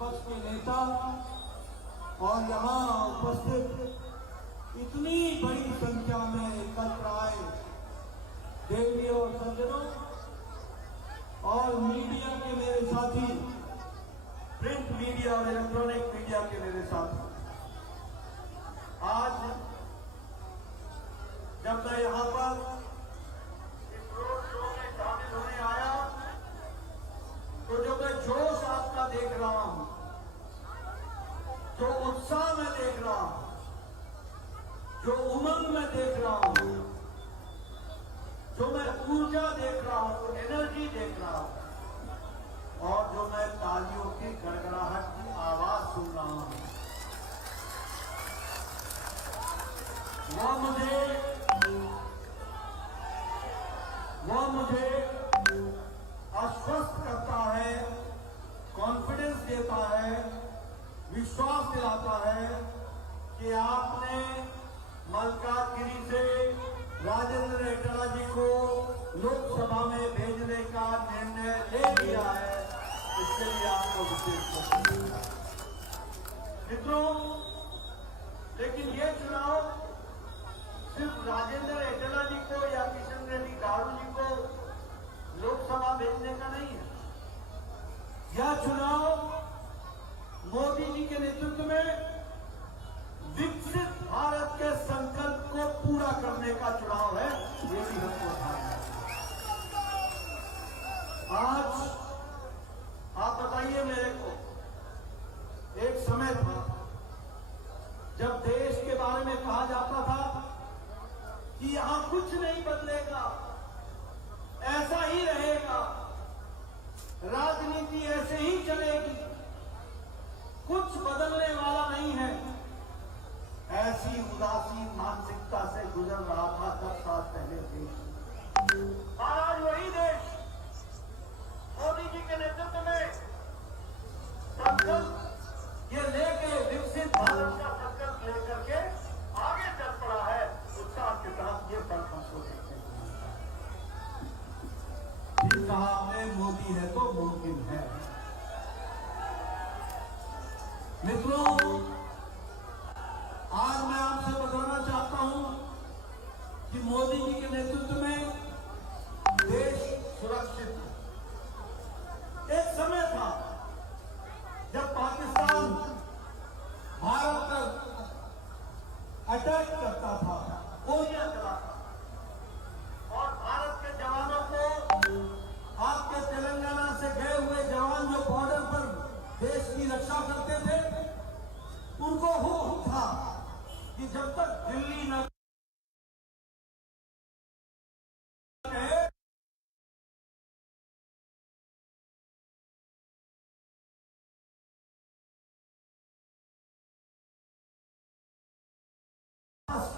विपक्ष के नेता और यहाँ उपस्थित इतनी बड़ी संख्या में एकत्र आए देवियों और सज्जनों और मीडिया के मेरे साथी, प्रिंट मीडिया और इलेक्ट्रॉनिक मीडिया के मेरे साथी, आज जब मैं यहाँ पर इस रोड शो में शामिल होने आया तो जो मैं जोश आपका देख रहा हूं, जो उत्साह में देख रहा हूं, जो उमंग में देख रहा हूं, जो मैं ऊर्जा देख रहा हूं, एनर्जी देख रहा हूं और जो मैं तालियों की गड़गड़ाहट की आवाज सुन रहा हूं, वो मुझे आश्वस्त करता है, कॉन्फिडेंस देता है, विश्वास दिलाता है कि आपने मलकानगिरी से राजेंद्र एटला जी को लोकसभा में भेजने का निर्णय ले लिया है। इसके लिए आपको विशेष मित्रों, लेकिन ये चुनाव सिर्फ राजेंद्र एटला जी को या किशन रेड्डी गारू जी को लोकसभा भेजने का नहीं है। यह चुनाव मोदी जी के नेतृत्व में विकसित भारत के संकल्प को पूरा करने का चुनाव है। ये भी हमको ध्यान है। आज आप बताइए मेरे को, एक समय था जब देश के बारे में कहा जाता था कि यहां कुछ नहीं बदलेगा, ऐसा ही रहेगा, राजनीति ऐसे ही चलेगी, कुछ बदलने वाला नहीं है। ऐसी उदासीन मानसिकता से गुजर रहा था 10 साल पहले देश। और आज वही देश मोदी जी के नेतृत्व में संकल्प ये लेके, विकसित भारत का संकल्प लेकर के आगे चल पड़ा है। उत्साह के साथ ये पल हमको देखने को मिलता है। कहा आपने मोदी है तो मुमकिन है। मित्रों, आज मैं आपसे बताना चाहता हूं कि मोदी जी के नेतृत्व में देश सुरक्षित है। एक समय था जब पाकिस्तान भारत पर अटैक करता था, गोलियां चलाता और भारत के जवानों को, आपके तेलंगाना से गए हुए जवान जो बॉर्डर पर देश की रक्षा करते थे, उनको हुक्म था कि जब तक दिल्ली न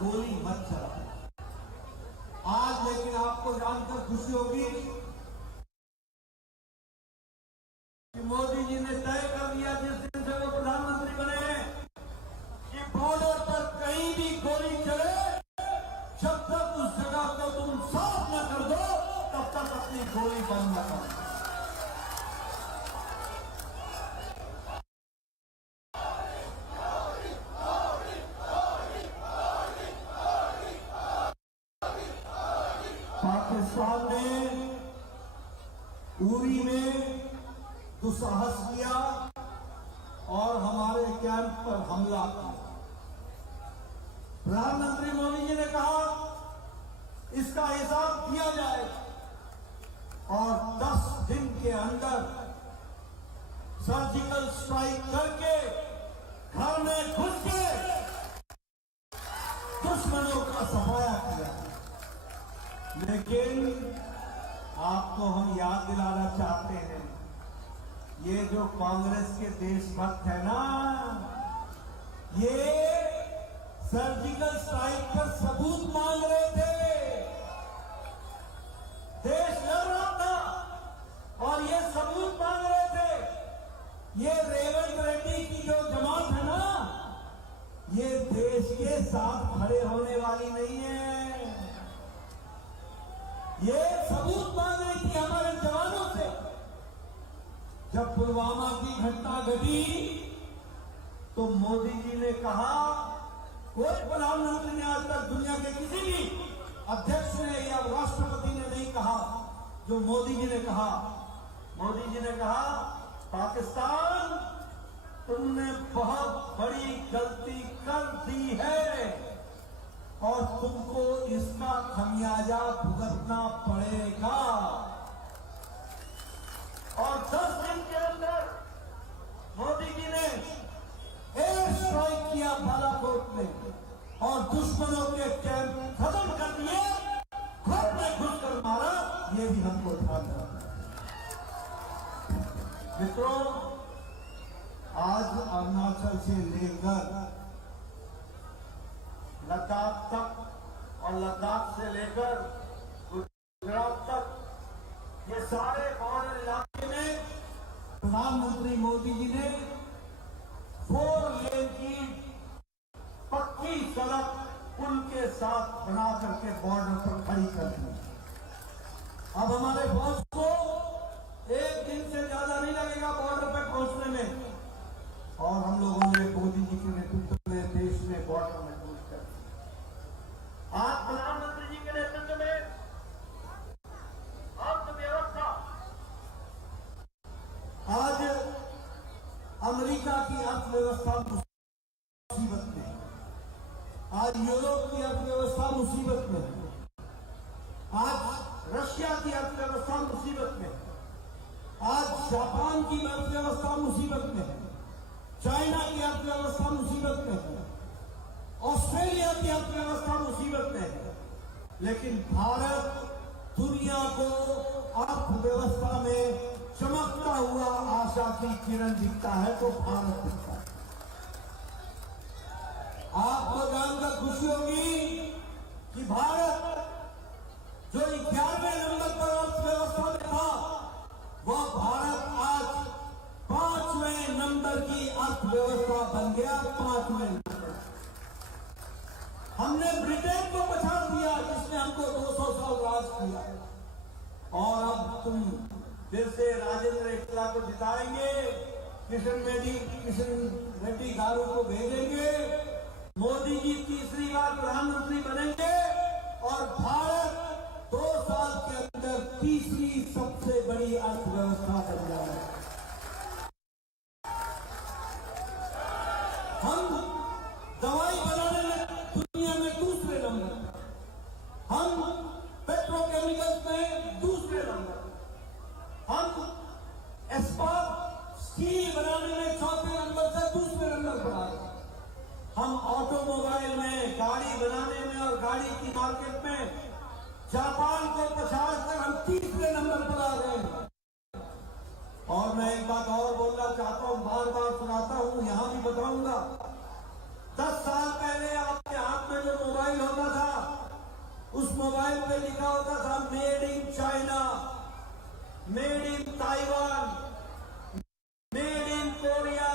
गोली मत चला। आज लेकिन आपको जानकर खुशी होगी कि मोदी जी ने तय कर दिया, जिस दिन से वो प्रधानमंत्री बने हैं, कि बॉर्डर पर कहीं भी गोली चले, जब तक उस जगह को तुम साफ न कर दो तब तक अपनी गोली बंद न करो। पाकिस्तान ने उरी में दुस्साहस किया और हमारे कैंप पर हमला किया। प्रधानमंत्री मोदी जी ने कहा इसका हिसाब दिया जाए और 10 दिन के अंदर सर्जिकल स्ट्राइक करके घर में घुस के दुश्मनों का सफाया किया। लेकिन आपको हम याद दिलाना चाहते हैं, ये जो कांग्रेस के देशभक्त है ना, ये सर्जिकल स्ट्राइक पर सबूत मांग रहे थे। देश लड़ रहा था और ये सबूत मांग रहे थे। ये रेवंत रेड्डी की जो जमात है ना, ये देश के साथ खड़े होने वाली नहीं है। ये सबूत मांग रही थी हमारे जवानों से। जब पुलवामा पुलवामा की घटना घटी तो मोदी जी ने कहा, कोई प्रधानमंत्री ने आज तक दुनिया के किसी भी अध्यक्ष ने या राष्ट्रपति ने नहीं कहा जो मोदी जी ने कहा। मोदी जी ने कहा, पाकिस्तान तुमने बहुत बड़ी गलती कर दी है और तुमको इसका खमियाजा भुगतना पड़ेगा। और 10 दिन के अंदर मोदी जी ने एयर स्ट्राइक किया बालाकोट में और दुश्मनों के कैंप खत्म कर दिए, घर में घुसकर मारा। ये भी हमको ध्यान रखना है। मित्रों, आज अरुणाचल से लेकर लद्दाख तक और लद्दाख से लेकर गुजरात तक ये सारे बॉर्डर इलाके में प्रधानमंत्री मोदी जी ने 4 लेन की पक्की सड़क पुल के साथ बना करके बॉर्डर पर खड़ी कर दी। अब हमारे फौज को 1 दिन से ज्यादा नहीं लगेगा बॉर्डर पर पहुंचने में। और हम लोगों ने मोदी जी के नेतृत्व में देश में बॉर्डर मजबूत कर दिया। आज प्रधानमंत्री जी के नेतृत्व में अर्थव्यवस्था, आज अमेरिका की अर्थव्यवस्था मुसीबत में है, आज यूरोप की अर्थव्यवस्था मुसीबत में है, आज रशिया की अर्थव्यवस्था मुसीबत में है, आज जापान की अर्थव्यवस्था मुसीबत में है, चाइना की अर्थव्यवस्था मुसीबत में है, ऑस्ट्रेलिया की अर्थव्यवस्था मुसीबत में है। लेकिन भारत दुनिया को अर्थव्यवस्था में चमकता हुआ आशा की किरण दिखता है तो भारत दिखता है। आपको जानकर खुशी होगी कि भारत जो 11वें नंबर पर अर्थव्यवस्था में था, वह भारत आज 5वें नंबर की अर्थव्यवस्था बन गया। 5वें नंबर। हमने ब्रिटेन को पछाड़ दिया जिसने हमको 200 साल राज किया। और अब तुम फिर से राजेंद्र एकला को जिताएंगे, किशन रेड्डी गारू को भेजेंगे, मोदी जी तीसरी बार प्रधानमंत्री बनेंगे और भारत 2 साल के अंदर तीसरी सबसे बड़ी अर्थव्यवस्था बन जाएगी। हम दवाई बनाने में दुनिया में दूसरे नंबर, हम पेट्रोकेमिकल्स में दूसरे नंबर, हम स्टील बनाने में 4थे नंबर से दूसरे नंबर पर आ गए। हम ऑटोमोबाइल में, गाड़ी बनाने में और गाड़ी की मार्केट में जापान को पछाड़कर हम तीसरे नंबर पर आ गए हैं। और मैं एक बात और बोलना चाहता हूं, बार बार सुनाता हूं, यहां भी बताऊंगा। 10 साल पहले आपके हाथ में जो मोबाइल होता था, उस मोबाइल पे लिखा होता था made in China, made in Taiwan, made in Korea,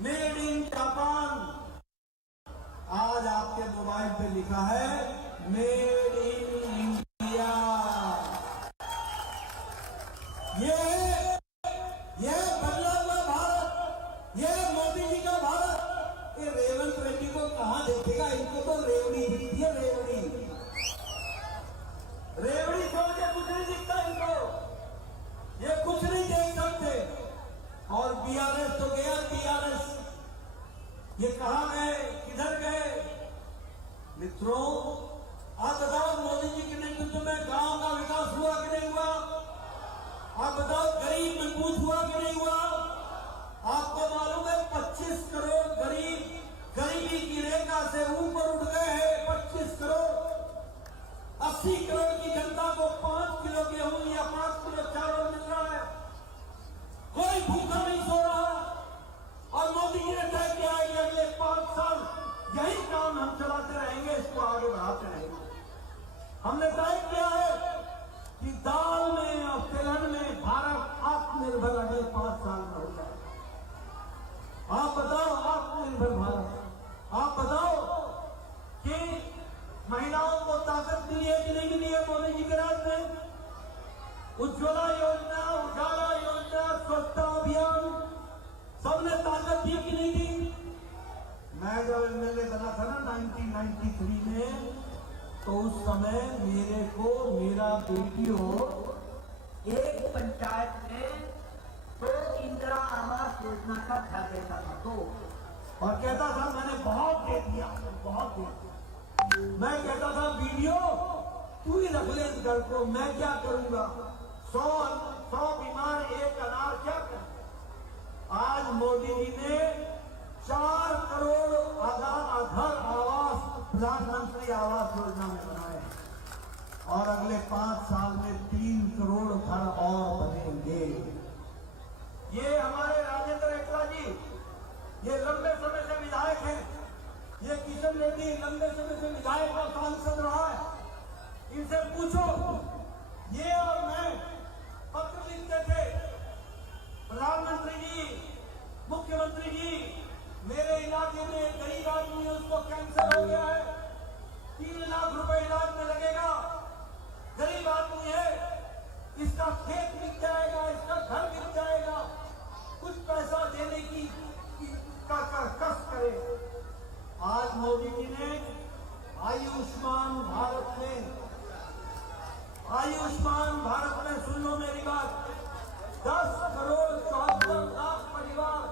made in Japan. आज आपके मोबाइल पे लिखा है मेड इन इंडिया। ये बदला हुआ भारत, ये मोदी जी का भारत। ये रेवंत रेड्डी को कहां देखेगा? इनको तो रेवड़ी दिखती है, रेवड़ी समझ के कुछ नहीं दिखता इनको, ये कुछ नहीं देख सकते। और बीआरएस तो गया, बीआरएस ये कहां गए, किधर गए? मित्रों, आप बताओ मोदी जी के नेतृत्व में गांव का विकास हुआ कि नहीं हुआ? आप बताओ गरीब मजबूत हुआ कि नहीं हुआ? आपको मालूम है 25 करोड़ गरीब गरीबी की रेखा से ऊपर उठ गए हैं। 25 करोड़, 80 करोड़ की जनता को 5 किलो गेहूं या 5 किलो चावल मिल रहा है। कोई भूखा नहीं सो रहा। और मोदी जी ने तय किया है कि अगले 5 साल यही काम हम चलाते रहेंगे, इसको आगे 1993 में, तो उस समय मेरे को मेरा वीडियो एक पंचायत में तो इंदिरा आवास योजना का घर देता था तो, और कहता था मैंने बहुत दे दिया, बहुत दे दिया। मैं कहता था वीडियो तू ही रख ले इस घर को, मैं क्या करूंगा, 100 बीमार एक अनार क्या कर। आज मोदी जी ने 4 करोड़ घर आवास प्रधानमंत्री आवास योजना में बनाए हैं और अगले 5 साल में 3 करोड़ घर और बनेंगे। ये हमारे राजेंद्र एकला जी, ये लंबे समय से विधायक हैं, ये किशन रेड्डी लंबे समय से विधायक और सांसद रहा है, इनसे पूछो। ये और मैं पत्र लिखते थे, प्रधानमंत्री जी, मुख्यमंत्री जी, मेरे इलाके में एक गरीब आदमी है, उसको कैंसर हो गया है, 3 लाख रुपए इलाज में लगेगा, गरीब आदमी है, इसका खेत बिक जाएगा, इसका घर बिक जाएगा, कुछ पैसा देने की कष्ट करे। आज मोदी जी ने आयुष्मान भारत में सुन लो मेरी बात, 10 करोड़ 74 लाख परिवार,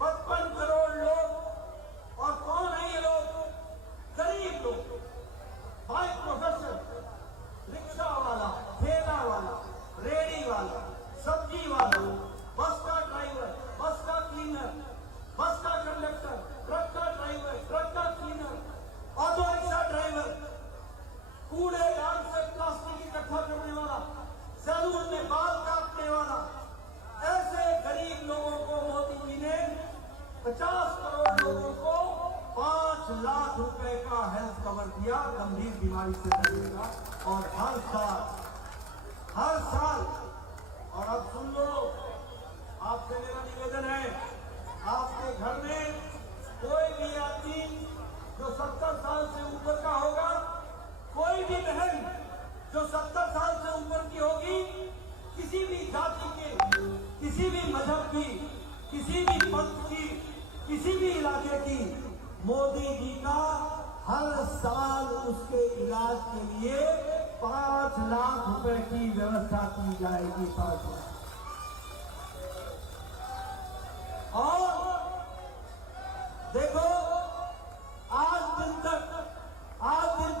55 करोड़ लोग, और कौन है ये लोग, गरीब लोग, बाइक प्रोफेसर, रिक्शा वाला, ठेला वाला, रेडी वाला, सब्जी वाला, बस का ड्राइवर, बस का क्लीनर, बस का कंडक्टर, ट्रक का ड्राइवर, ट्रक का क्लीनर, ऑटो रिक्शा ड्राइवर, कूड़ेदान से प्लास्टिक इकट्ठा करने वाला, सैलून में बाल काटने वाला, ऐसे गरीब लोगों को मोदी जी ने 50 करोड़ लोगों को 5 लाख रुपए का हेल्थ कवर दिया गंभीर बीमारी से लड़ने का, और हर साल। और अब सुन लो, आपसे मेरा निवेदन है, आपके घर में कोई भी आदमी जो 70 साल से ऊपर का होगा, कोई भी बहन जो 70 साल से ऊपर की होगी, किसी भी जाति के, किसी भी मजहब की, किसी भी पंथ की, किसी भी इलाके की, मोदी जी का हर साल उसके इलाज के लिए 5 लाख रुपए की व्यवस्था की जाएगी। 5 लाख। और देखो, आज दिन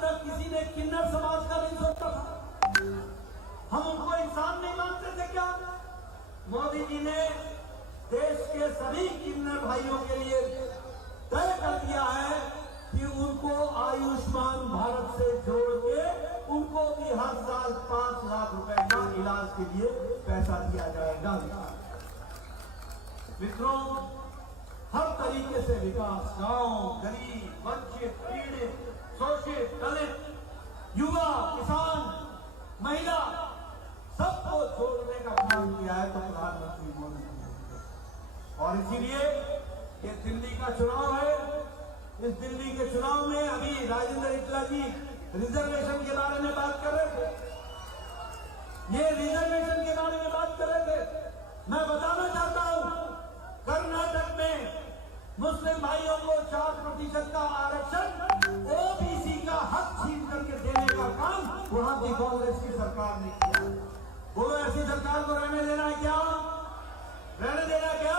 तक किसी ने किन्नर समाज का नहीं सोचा था, हम उनको इंसान नहीं मानते थे क्या? मोदी जी ने देश के सभी किन्नर भाइयों के लिए तय कर दिया है कि उनको आयुष्मान भारत से जोड़ के उनको भी हर साल 5 लाख रुपए का इलाज के लिए पैसा दिया जाएगा। मित्रों, हर तरीके से विकास, गांव, गरीब, वंचित, पीड़ित, शोषित, दलित, युवा, किसान, महिला, सबको जोड़ने का काम किया है तो प्रधानमंत्री मोदी जी। और इसीलिए ये दिल्ली का चुनाव है, इस दिल्ली के चुनाव में अभी राजेंद्र एकला जी रिजर्वेशन के बारे में बात कर रहे थे, ये रिजर्वेशन के बारे में बात कर रहे थे। मैं बताना चाहता हूं, कर्नाटक में मुस्लिम भाइयों को 4% का आरक्षण, ओबीसी का हक छीन करके देने का काम वहां की कांग्रेस की सरकार ने किया। बोलो, ऐसी सरकार को रहने देना है क्या? रहने देना क्या?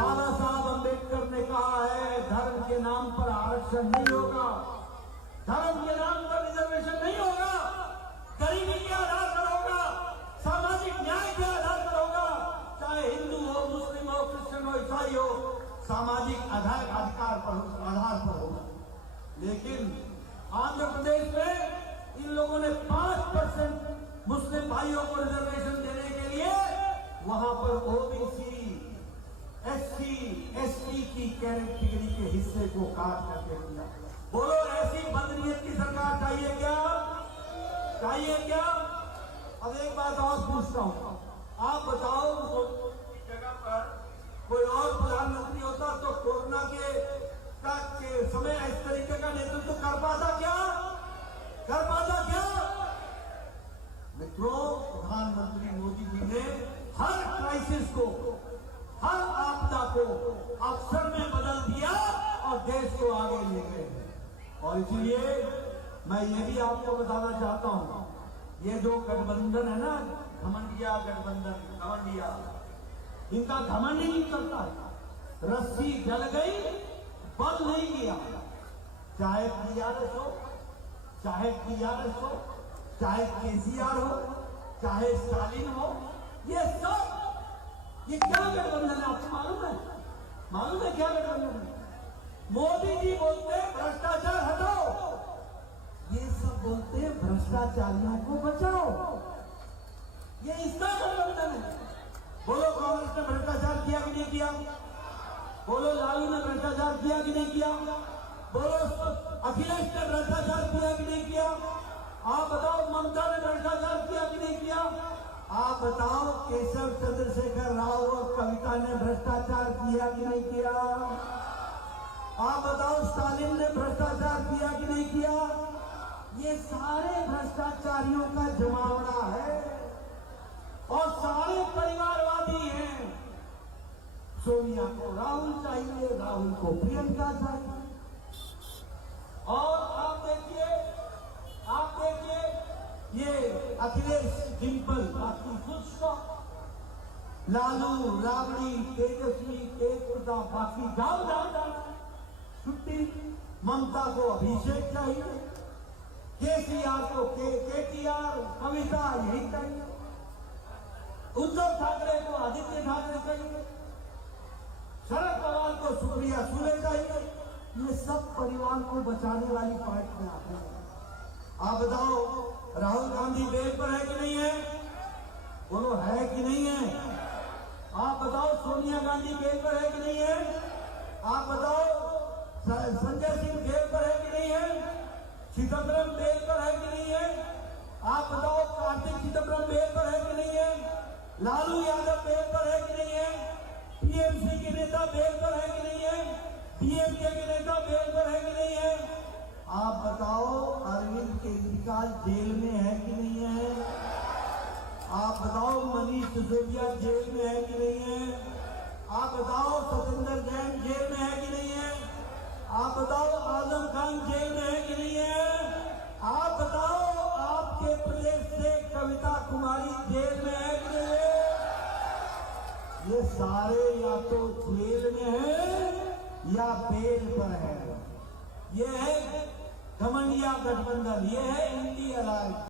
बाबा साहब अम्बेडकर ने कहा है, धर्म के नाम पर आरक्षण नहीं होगा, धर्म के नाम पर रिजर्वेशन नहीं होगा, गरीबी के आधार पर होगा, सामाजिक न्याय के आधार पर होगा, चाहे हिंदू हो, मुस्लिम हो, क्रिश्चियन हो, ईसाई हो, सामाजिक अधिकार पर आधार पर होगा। लेकिन आंध्र प्रदेश में इन लोगों ने 5% मुस्लिम भाइयों को रिजर्वेशन देने के लिए वहां पर ओबीसी, एससी, एसटी की कैटेगरी के हिस्से को काट करके दिया। बोलो, ऐसी बदनीयत की सरकार चाहिए क्या? चाहिए क्या? अब एक बात और पूछता हूं, आप बताओ, की जगह पर कोई और प्रधानमंत्री होता तो कोरोना के समय इस तरीके का नेतृत्व कर पाता क्या? कर पाता क्या? मित्रों, प्रधानमंत्री मोदी जी ने हर क्राइसिस को, हर आपदा को अवसर में बदल दिया और देश को आगे ले गए। और इसलिए मैं ये भी आपको बताना चाहता हूं, ये जो गठबंधन है ना, घमंडिया गठबंधन, घमंडिया, इनका घमंड ही नहीं करता। रस्सी जल गई, बल नहीं गया। चाहे टीआरएस हो, चाहे टीआरएस हो, चाहे केसीआर हो, चाहे स्टालिन हो, ये सब, ये क्या गठबंधन है आपको मालूम है? मालूम है क्या गठबंधन है? मोदी जी बोलते हैं भ्रष्टाचार हटाओ, ये सब बोलते हैं भ्रष्टाचारियों को बचाओ। ये इसका गठबंधन है। बोलो कांग्रेस ने भ्रष्टाचार किया कि नहीं किया? बोलो लालू ने भ्रष्टाचार किया कि नहीं किया? बोलो अखिलेश ने भ्रष्टाचार किया कि नहीं किया? आप बताओ ममता ने भ्रष्टाचार किया कि नहीं किया? आप बताओ केशव चंद्रशेखर राव और कविता ने भ्रष्टाचार किया कि नहीं किया? आप बताओ स्टालिन ने भ्रष्टाचार किया कि नहीं किया? ये सारे भ्रष्टाचारियों का जमावड़ा है और सारे परिवारवादी हैं। सोनिया को राहुल चाहिए, राहुल को प्रियंका चाहिए। और आप देखिए ये अखिलेश डिंपल बाकी खुश, लालू, राबड़ी, तेजस्वी, तेजप्रताप बाकी जाओ छुट्टी। ममता को अभिषेक चाहिए, केसीआर को केटीआर, कविता यही चाहिए, उद्धव ठाकरे को आदित्य ठाकरे चाहिए, शरद पवार को सुप्रिया सुले चाहिए। ये सब परिवार को बचाने वाली पार्टी में आते हैं। आप बताओ राहुल गांधी बेल पर है कि नहीं है? बोलो है कि नहीं है? आप बताओ सोनिया गांधी बेल पर है कि नहीं है? आप बताओ संजय सिंह बेल पर है कि नहीं है? चिदम्बरम बेल पर है कि नहीं है? आप बताओ कार्तिक चिदम्बरम बेल पर है कि नहीं है? लालू यादव बेल पर है कि नहीं है? टीएमसी के नेता बेल पर है कि नहीं है? डीएमके के नेता बेल पर है कि नहीं है? आप बताओ अरविंद केजरीवाल जेल में है कि नहीं है? आप बताओ मनीष सिसोदिया जेल में है कि नहीं है? आप बताओ सतेंद्र जैन जेल में है कि नहीं है? आप बताओ आजम खान जेल में है कि नहीं है? आप बताओ आपके प्रदेश से कविता कुमारी जेल में है कि नहीं है? ये सारे या तो जेल में है या बेल पर है। ये है घमंडिया गठबंधन, ये है इंडिया राज।